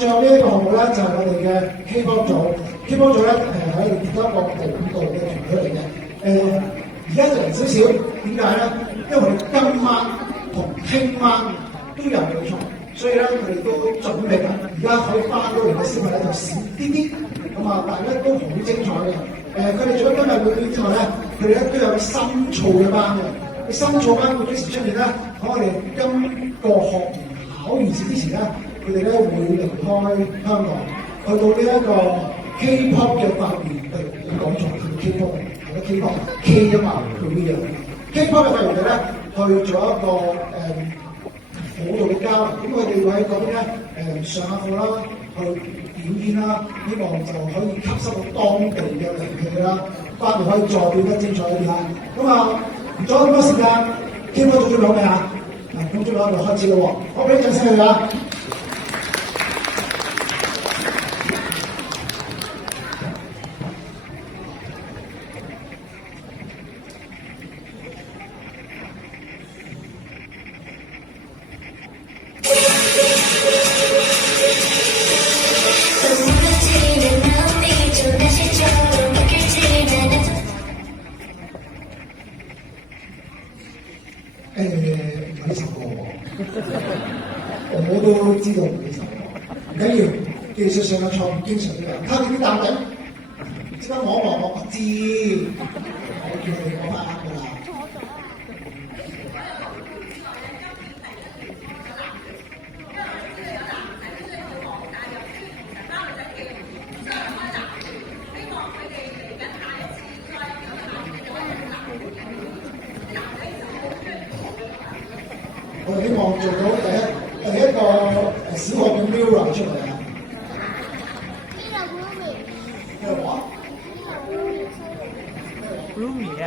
最後呢一個項目咧就係我哋嘅 K-pop 組，K-pop 組咧喺其他國地舞蹈嘅團隊嚟嘅。而家就嚟少少，點解咧？因為我哋今晚同聽晚都有比賽，所以咧佢哋都準備緊。而家可以翻到嚟嘅小朋友就少啲啲，咁啊，但係咧都好精彩嘅。佢哋除咗今日會表之外咧，佢哋咧都有深造嘅班嘅。深造班會幾時出現咧？喺我哋今個學年考完試之前咧，佢哋咧會離開香港，去到呢一個 K-pop 嘅發源地。你講錯，係 K-pop， 係咯 K-pop K 啊嘛，佢呢樣 K-pop 嘅發源地咧，去做一個舞蹈嘅交流。咁佢哋會喺嗰邊咧上下課啦，去表演啦，希望就可以吸收到當地嘅靈氣啦，翻嚟可以再變得精彩一啲啦。咁啊，唔阻咁多時間 ，K-pop 組準備好未啊？咁準備好就開始咯喎，我俾啲掌聲佢啦。呢首歌我都知道呢首歌，唔緊要，技術上嘅錯誤經常都有。靠住啲淡定，即刻望一望我知，我叫你講翻啱㗎啦。我希望做到第一個小學嘅 Mirror 出嚟啊！咩話 ？Ruby 啊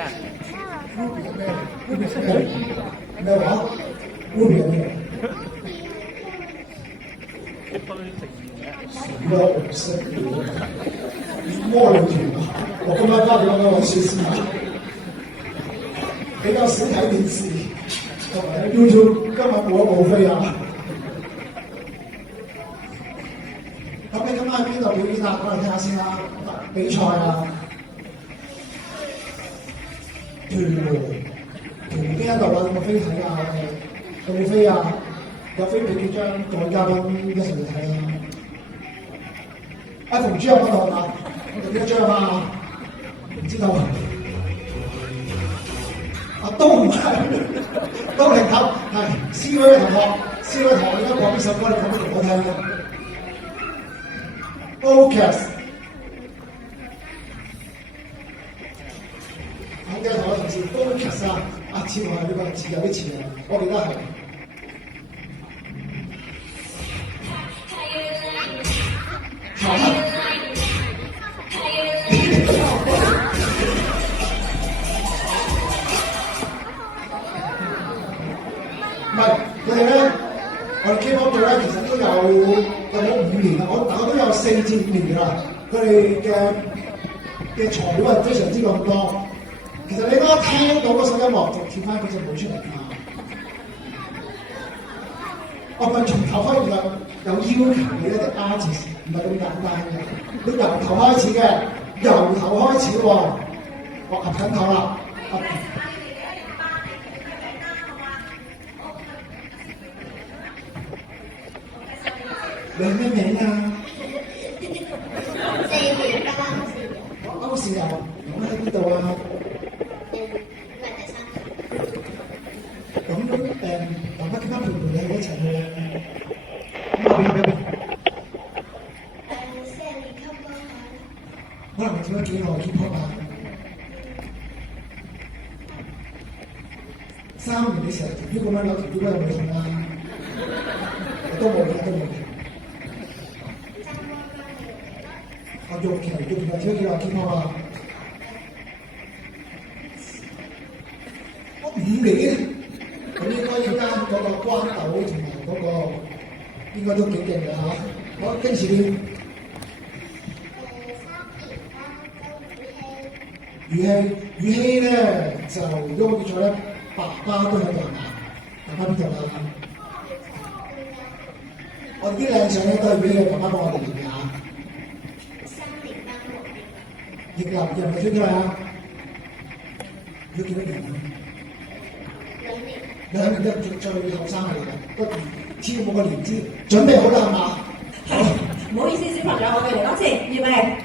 ？Ruby 咩 ？Ruby 咩話 ？Ruby 係咩？一堆成員嘅。我唔識魔女團啊！我今晚交俾我老師先啊！比較少睇電視。同埋 YouTube 今日冇飛啊！咁你今晚喺邊度表演啊？講嚟聽下先啦。比賽啊，屯門邊一度啊？有冇飛睇啊？有冇飛啊？有飛俾幾張各位嘉賓一齊去睇啊！同朱有嗰度啊？有幾多張啊？唔知道。都唔係，都係咁，係 C 位嘅同學，C 位同學而家講呢首歌，你講俾我聽嘅。Focus， 肯定同我同事 Focus 啊，似乎係呢個字有啲似啊，我記得係。唔係，佢哋咧，我哋 K-pop 隊咧，其實都有冇5年啦，大概都有4至5年㗎啦。佢哋嘅材料係非常之咁多。其實你啱聽到嗰首音樂就跳翻嗰隻舞出嚟啊！我問從頭開始有要求嘅一隻 artist， 唔係咁簡單嘅。你由頭開始嘅，由頭開始喎，我合緊頭啦，你咩名啊？歐視啊，咁喺邊度啊？咁爸爸今晚陪你一齊去啊？邊？可能跳咗幾耐 K-pop 啊？3年你成日條標咁樣扭條標有冇痛啊？都冇。我肉期跳幾耐 K-pop 啊？我5年，咁應該要加嗰個關斗同埋嗰個，應該都幾勁嘅嚇。我跟住啲羽希咧，就如果我記錯咧，爸爸都喺度啊，爸爸邊度啊？我哋啲靚相咧都係俾你爸爸幫我哋影嘅嚇。逆流入咪出咗啊？要幾多年啊？2年都最後生嚟嘅，都超過個年資，準備好啦係嘛？好，唔好意思，小朋友，我哋嚟多次，預備。